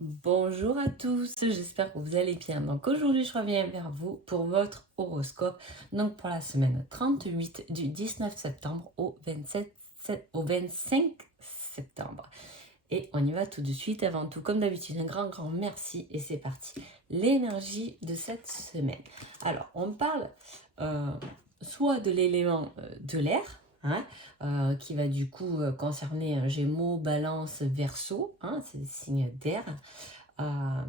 Bonjour à tous, j'espère que vous allez bien. Donc aujourd'hui, je reviens vers vous pour votre horoscope. Donc pour la semaine 38 du 19 septembre au 25 septembre. Et on y va tout de suite. Avant tout, comme d'habitude, un grand merci et c'est parti. L'énergie de cette semaine. Alors, on parle euh, soit de l'élément de l'air, hein, qui va du coup concerner un Gémeaux, Balance, Verseau, hein, c'est des signes d'air, euh,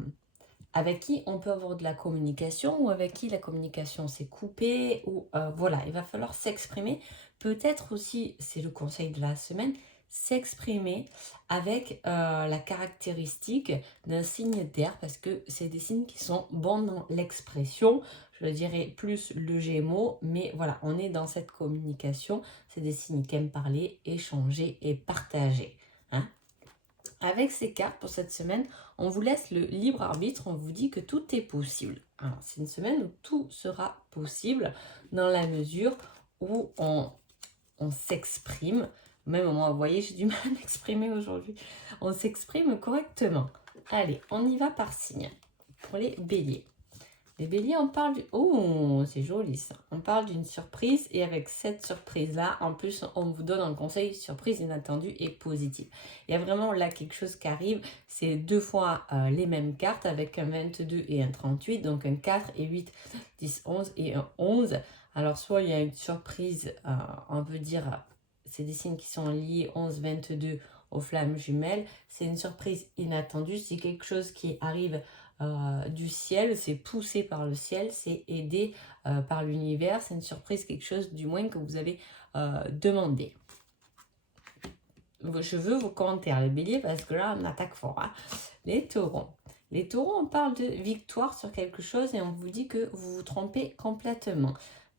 avec qui on peut avoir de la communication ou avec qui la communication s'est coupée, ou voilà, il va falloir s'exprimer. Peut-être aussi, c'est le conseil de la semaine, s'exprimer avec la caractéristique d'un signe d'air, parce que c'est des signes qui sont bons dans l'expression. Je dirais plus le Gémeaux, mais voilà, on est dans cette communication. C'est des signes qui aiment parler, échanger et partager, hein. Avec ces cartes pour cette semaine, on vous laisse le libre arbitre, on vous dit que tout est possible. Alors, c'est une semaine où tout sera possible dans la mesure où on s'exprime. Même moi, vous voyez, j'ai du mal à m'exprimer aujourd'hui. On s'exprime correctement. Allez, on y va par signe. Pour les béliers. Les béliers, on parle du... Oh, c'est joli ça. On parle d'une surprise et avec cette surprise-là, en plus, on vous donne un conseil surprise inattendue et positive. Il y a vraiment là quelque chose qui arrive. C'est deux fois les mêmes cartes avec un 22 et un 38. Donc un 4 et 8, 10, 11 et un 11. Alors soit il y a une surprise, on peut dire, c'est des signes qui sont liés 11, 22 aux flammes jumelles. C'est une surprise inattendue. C'est quelque chose qui arrive du ciel, c'est poussé par le ciel, c'est aidé par l'univers, c'est une surprise, quelque chose du moins que vous avez demandé. Je veux vos commentaires, les béliers, parce que là on attaque fort, hein. Les taureaux. Les taureaux, on parle de victoire sur quelque chose et on vous dit que vous vous trompez complètement.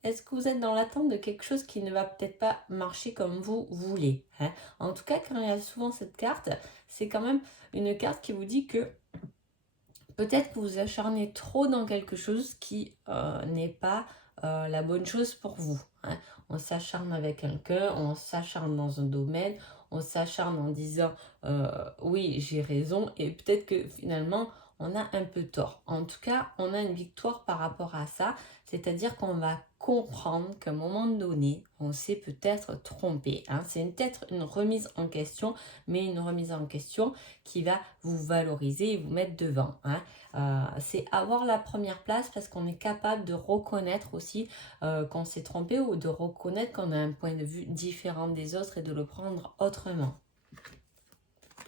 Est-ce que vous êtes dans l'attente de quelque chose qui ne va peut-être pas marcher comme vous voulez, hein? En tout cas, quand il y a souvent cette carte, c'est quand même une carte qui vous dit que peut-être que vous acharnez trop dans quelque chose qui n'est pas la bonne chose pour vous, hein. On s'acharne avec quelqu'un, on s'acharne dans un domaine, on s'acharne en disant oui, j'ai raison, et peut-être que finalement on a un peu tort. En tout cas, on a une victoire par rapport à ça, c'est-à-dire qu'on va comprendre qu'à un moment donné, on s'est peut-être trompé, hein. C'est peut-être une remise en question, mais une remise en question qui va vous valoriser et vous mettre devant, hein. C'est avoir la première place parce qu'on est capable de reconnaître aussi qu'on s'est trompé ou de reconnaître qu'on a un point de vue différent des autres et de le prendre autrement.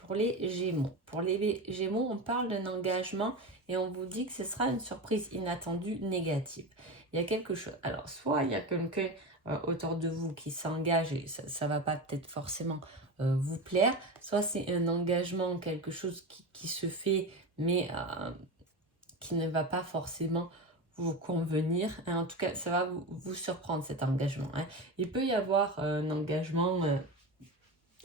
Pour les Gémeaux. Pour les Gémeaux, on parle d'un engagement et on vous dit que ce sera une surprise inattendue négative. Il y a quelque chose. Alors, soit il y a quelqu'un autour de vous qui s'engage et ça ne va pas peut-être forcément vous plaire, soit c'est un engagement, quelque chose qui se fait, mais qui ne va pas forcément vous convenir. En tout cas, ça va vous surprendre cet engagement, hein. Il peut y avoir un engagement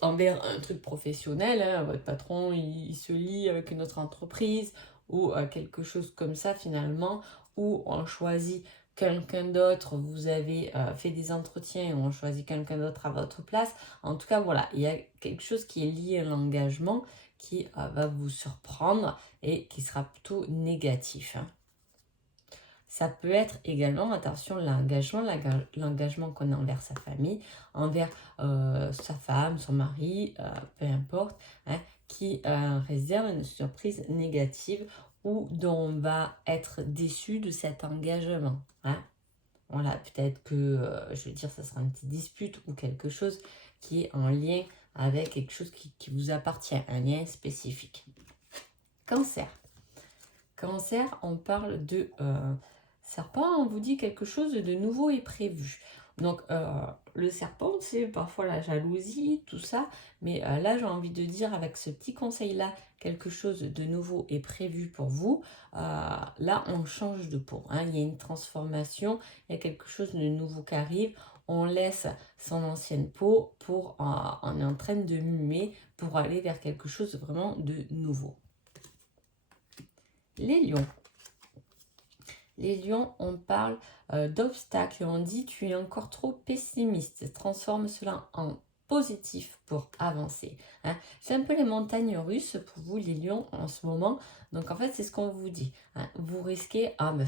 envers un truc professionnel, hein. Votre patron, il se lie avec une autre entreprise ou quelque chose comme ça finalement, où on choisit quelqu'un d'autre, vous avez fait des entretiens et on choisit quelqu'un d'autre à votre place. En tout cas, voilà, il y a quelque chose qui est lié à l'engagement qui va vous surprendre et qui sera plutôt négatif, hein. Ça peut être également, attention, l'engagement qu'on a envers sa famille, envers sa femme, son mari, peu importe, hein, qui réserve une surprise négative ou dont on va être déçu de cet engagement, hein. Voilà, peut-être que, je veux dire, ça sera une petite dispute ou quelque chose qui est en lien avec quelque chose qui vous appartient, un lien spécifique. Cancer. Cancer, on parle de serpent, on vous dit quelque chose de nouveau et prévu. Donc, le serpent, c'est parfois la jalousie, tout ça. Mais là, j'ai envie de dire, avec ce petit conseil-là, quelque chose de nouveau est prévu pour vous. Là, on change de peau, hein. Il y a une transformation, il y a quelque chose de nouveau qui arrive. On laisse son ancienne peau pour, on est en train de muer pour aller vers quelque chose vraiment de nouveau. Les lions. Les lions, on parle d'obstacles. On dit tu es encore trop pessimiste. Transforme cela en positif pour avancer. Hein. C'est un peu les montagnes russes pour vous, les lions, en ce moment. Donc, en fait, c'est ce qu'on vous dit. Hein. Vous risquez, ah, mais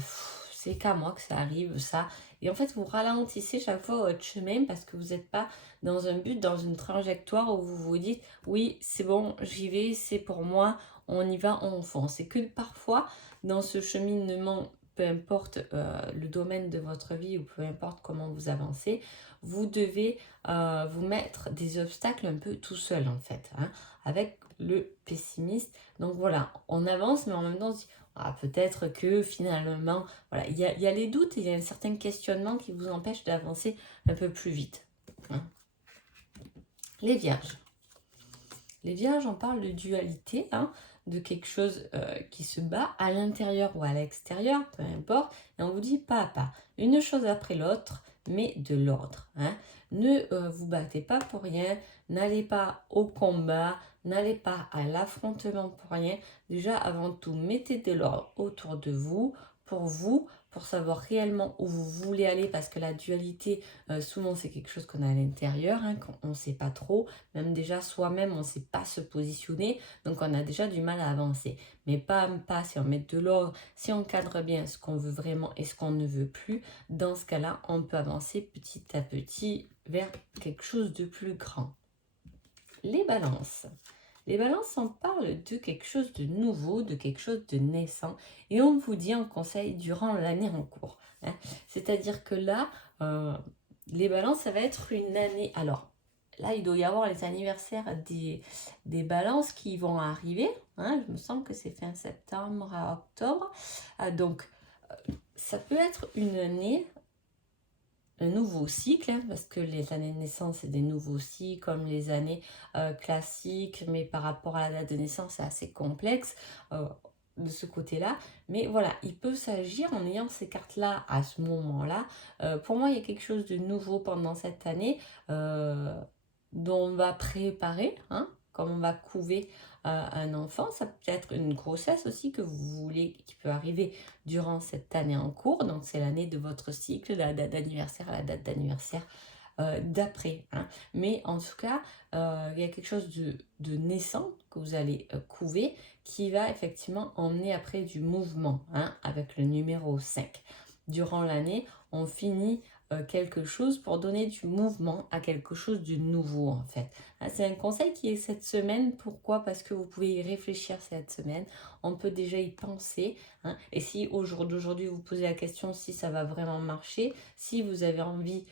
c'est qu'à moi que ça arrive, ça. Et en fait, vous ralentissez chaque fois votre chemin parce que vous n'êtes pas dans un but, dans une trajectoire où vous vous dites, oui, c'est bon, j'y vais, c'est pour moi, on y va, on fonce. C'est que parfois, dans ce cheminement, peu importe le domaine de votre vie ou peu importe comment vous avancez, vous devez vous mettre des obstacles un peu tout seul en fait, hein, avec le pessimiste. Donc voilà, on avance, mais en même temps, on se dit, ah, peut-être que finalement, voilà, il y a les doutes et il y a un certain questionnement qui vous empêche d'avancer un peu plus vite. Hein. Les vierges. Les vierges, on parle de dualité, hein, de quelque chose qui se bat à l'intérieur ou à l'extérieur, peu importe, et on vous dit pas à pas, une chose après l'autre, mais de l'ordre. Hein. Ne vous battez pas pour rien, n'allez pas au combat, n'allez pas à l'affrontement pour rien. Déjà, avant tout, mettez de l'ordre autour de vous, pour savoir réellement où vous voulez aller, parce que la dualité, souvent, c'est quelque chose qu'on a à l'intérieur, hein, qu'on ne sait pas trop. Même déjà, soi-même, on ne sait pas se positionner, donc on a déjà du mal à avancer. Mais pas à pas, si on met de l'ordre, si on cadre bien ce qu'on veut vraiment et ce qu'on ne veut plus, dans ce cas-là, on peut avancer petit à petit vers quelque chose de plus grand. Les balances. Les balances, on parle de quelque chose de nouveau, de quelque chose de naissant, et on vous dit en conseil durant l'année en cours. Hein. C'est-à-dire que là, les balances, ça va être une année. Alors, là, il doit y avoir les anniversaires des balances qui vont arriver. Hein. Je me semble que c'est fin septembre à octobre. Donc, ça peut être une année, un nouveau cycle, hein, parce que les années de naissance, c'est des nouveaux cycles, comme les années classiques, mais par rapport à la date de naissance, c'est assez complexe de ce côté-là. Mais voilà, il peut s'agir, en ayant ces cartes-là à ce moment-là, pour moi, il y a quelque chose de nouveau pendant cette année dont on va préparer, hein, comme on va couver un enfant. Ça peut être une grossesse aussi que vous voulez, qui peut arriver durant cette année en cours. Donc, c'est l'année de votre cycle, la date d'anniversaire à la date d'anniversaire d'après. Hein. Mais en tout cas, il y a quelque chose de naissant que vous allez couver qui va effectivement emmener après du mouvement, hein, avec le numéro 5. Durant l'année, on finit quelque chose pour donner du mouvement à quelque chose de nouveau en fait. C'est un conseil qui est cette semaine. Pourquoi? Parce que vous pouvez y réfléchir cette semaine. On peut déjà y penser. Hein. Et si au jour d'aujourd'hui vous posez la question si ça va vraiment marcher, si vous avez envie,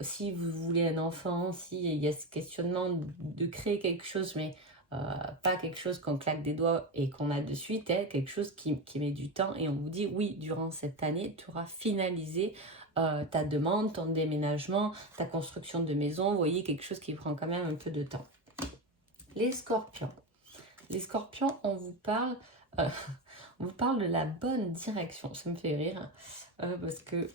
si vous voulez un enfant, s'il y a ce questionnement de créer quelque chose, mais pas quelque chose qu'on claque des doigts et qu'on a de suite, hein, quelque chose qui met du temps, et on vous dit oui, durant cette année, tu auras finalisé ta demande, ton déménagement, ta construction de maison, vous voyez, quelque chose qui prend quand même un peu de temps. Les scorpions. Les scorpions, on vous parle de la bonne direction. Ça me fait rire parce que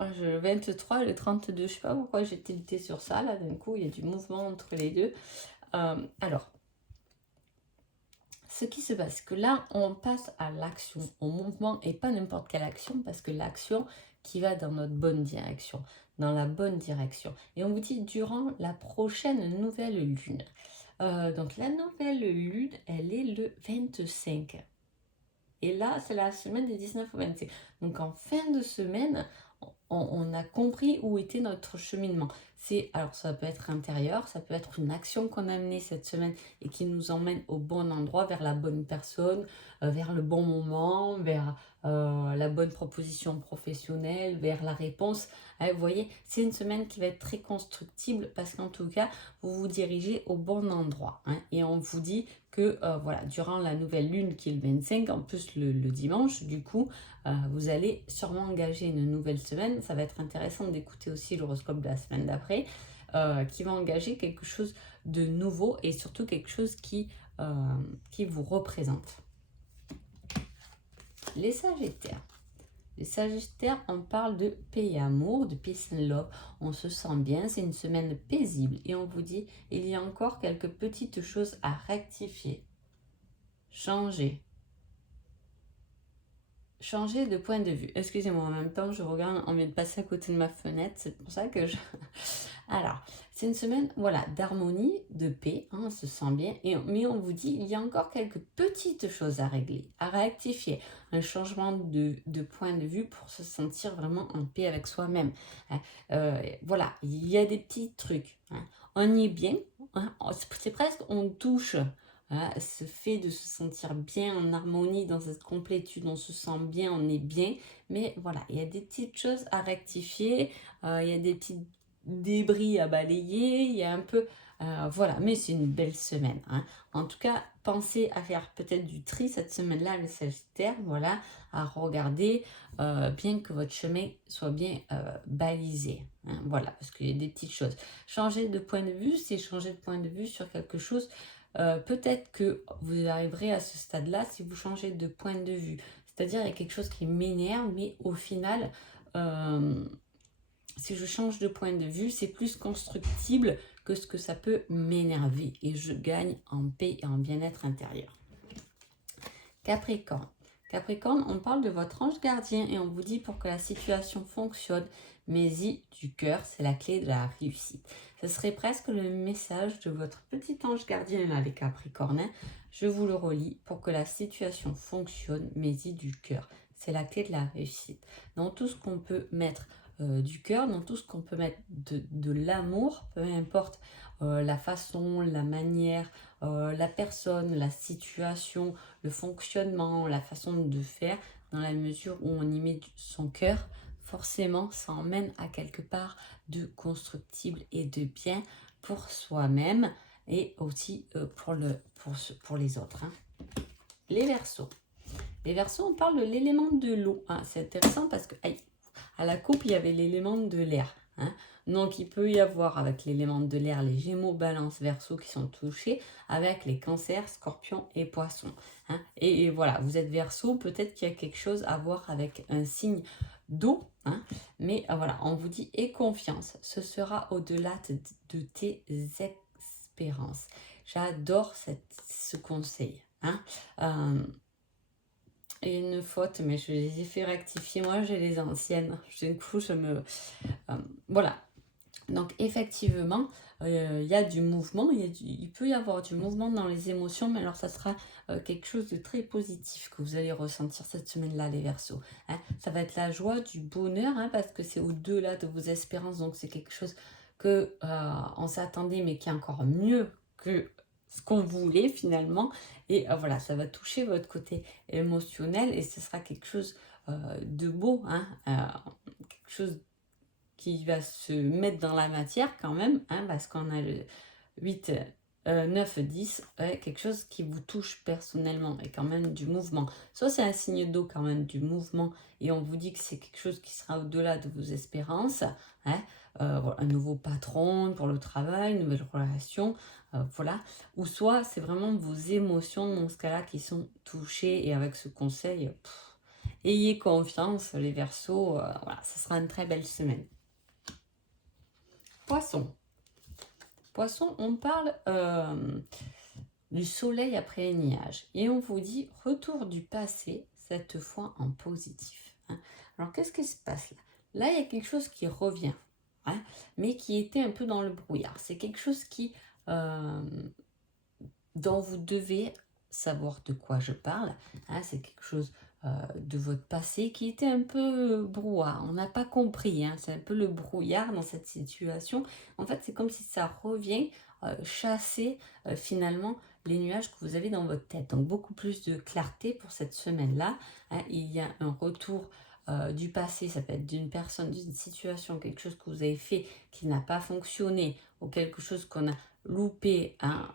le 23 et le 32, je sais pas pourquoi j'ai tilté sur ça, là d'un coup il y a du mouvement entre les deux. Alors, ce qui se passe, que là on passe à l'action, au mouvement, et pas n'importe quelle action, parce que l'action qui va dans notre bonne direction, dans la bonne direction. Et on vous dit durant la prochaine nouvelle lune. Donc la nouvelle lune, elle est le 25. Et là, c'est la semaine des 19 au 25. Donc en fin de semaine, on a compris où était notre cheminement. Alors ça peut être intérieur, ça peut être une action qu'on a menée cette semaine et qui nous emmène au bon endroit, vers la bonne personne, vers le bon moment, vers la bonne proposition professionnelle, vers la réponse. Vous voyez, c'est une semaine qui va être très constructible parce qu'en tout cas, vous vous dirigez au bon endroit. Hein, et on vous dit que voilà, durant la nouvelle lune qui est le 25, en plus le dimanche, du coup, vous allez sûrement engager une nouvelle semaine. Ça va être intéressant d'écouter aussi l'horoscope de la semaine d'après, qui va engager quelque chose de nouveau et surtout quelque chose qui vous représente. Les Sagittaires. Les Sagittaires, on parle de paix et amour, de peace and love. On se sent bien, c'est une semaine paisible. Et on vous dit, il y a encore quelques petites choses à rectifier, changer, changer de point de vue. Excusez-moi, en même temps, je regarde, on vient de passer à côté de ma fenêtre, c'est pour ça que je... Alors, c'est une semaine, voilà, d'harmonie, de paix, hein, on se sent bien, mais on vous dit, il y a encore quelques petites choses à régler, à rectifier, un changement de point de vue pour se sentir vraiment en paix avec soi-même. Hein. Voilà, il y a des petits trucs. Hein. On y est bien, hein, c'est presque, on touche. Voilà, ce fait de se sentir bien en harmonie dans cette complétude, on se sent bien, on est bien. Mais voilà, il y a des petites choses à rectifier, il y a des petits débris à balayer, il y a un peu... voilà, mais c'est une belle semaine. Hein. En tout cas, pensez à faire peut-être du tri cette semaine-là, le Sagittaire, voilà, à regarder bien que votre chemin soit bien balisé. Hein, voilà, parce qu'il y a des petites choses. Changer de point de vue, c'est changer de point de vue sur quelque chose. Peut-être que vous arriverez à ce stade-là si vous changez de point de vue. C'est-à-dire, il y a quelque chose qui m'énerve, mais au final, si je change de point de vue, c'est plus constructible que ce que ça peut m'énerver. Et je gagne en paix et en bien-être intérieur. Capricorne. Capricorne, on parle de votre ange gardien et on vous dit pour que la situation fonctionne, mais-y du cœur, c'est la clé de la réussite. Ce serait presque le message de votre petit ange gardien là, les Capricornes. Hein. Je vous le relis, pour que la situation fonctionne, mais-y du cœur. C'est la clé de la réussite. Dans tout ce qu'on peut mettre du cœur, dans tout ce qu'on peut mettre de l'amour, peu importe la façon, la manière, la personne, la situation, le fonctionnement, la façon de faire, dans la mesure où on y met son cœur, forcément, ça emmène à quelque part de constructible et de bien pour soi-même et aussi pour les autres. Hein. Les Verseaux. Les Verseaux, on parle de l'élément de l'eau. Hein. C'est intéressant parce que à la coupe, il y avait l'élément de l'air. Hein. Donc, il peut y avoir avec l'élément de l'air les Gémeaux, Balance, Verseau qui sont touchés, avec les Cancers, Scorpions et Poissons. Hein. Et voilà, vous êtes Verseau, peut-être qu'il y a quelque chose à voir avec un signe d'eau. Hein. Mais voilà, on vous dit aie confiance, ce sera au-delà de tes espérances. J'adore ce conseil. Hein. Et une faute, mais je les ai fait rectifier. Moi, j'ai les anciennes. Du coup, voilà. Donc, effectivement, il y a du mouvement. Il peut y avoir du mouvement dans les émotions, mais alors ça sera quelque chose de très positif que vous allez ressentir cette semaine-là, les Verseaux. Hein. Ça va être la joie, du bonheur, hein, parce que c'est au-delà de vos espérances. Donc, c'est quelque chose que on s'attendait, mais qui est encore mieux que ce qu'on voulait finalement. Et voilà, ça va toucher votre côté émotionnel et ce sera quelque chose de beau, hein, quelque chose qui va se mettre dans la matière quand même, hein, parce qu'on a le 8, 9, 10, quelque chose qui vous touche personnellement et quand même du mouvement. Soit c'est un signe d'eau quand même du mouvement et on vous dit que c'est quelque chose qui sera au-delà de vos espérances, hein, un nouveau patron pour le travail, une nouvelle relation, voilà. Ou soit c'est vraiment vos émotions dans ce cas-là qui sont touchées et avec ce conseil, ayez confiance les Verseaux, voilà, ça sera une très belle semaine. Poisson. Poisson, on parle du soleil après les nuages. Et on vous dit retour du passé, cette fois en positif. Hein. Alors, qu'est-ce qui se passe là? Là, il y a quelque chose qui revient, hein, mais qui était un peu dans le brouillard. C'est quelque chose dont vous devez savoir de quoi je parle. Hein, c'est quelque chose de votre passé qui était un peu brouhaha. On n'a pas compris. Hein, c'est un peu le brouillard dans cette situation. En fait, c'est comme si ça revient chasser finalement les nuages que vous avez dans votre tête. Donc, beaucoup plus de clarté pour cette semaine-là. Hein, il y a un retour du passé, ça peut être d'une personne, d'une situation, quelque chose que vous avez fait qui n'a pas fonctionné ou quelque chose qu'on a loupé, hein,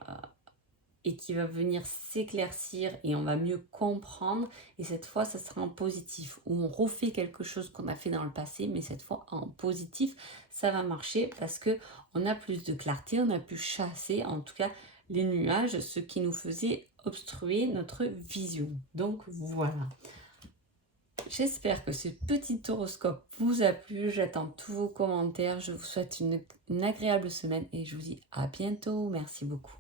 et qui va venir s'éclaircir et on va mieux comprendre. Et cette fois, ça sera en positif, où on refait quelque chose qu'on a fait dans le passé, mais cette fois en positif, ça va marcher parce que on a plus de clarté, on a pu chasser en tout cas les nuages, ce qui nous faisait obstruer notre vision. Donc voilà. J'espère que ce petit horoscope vous a plu. J'attends tous vos commentaires. Je vous souhaite une agréable semaine et je vous dis à bientôt. Merci beaucoup.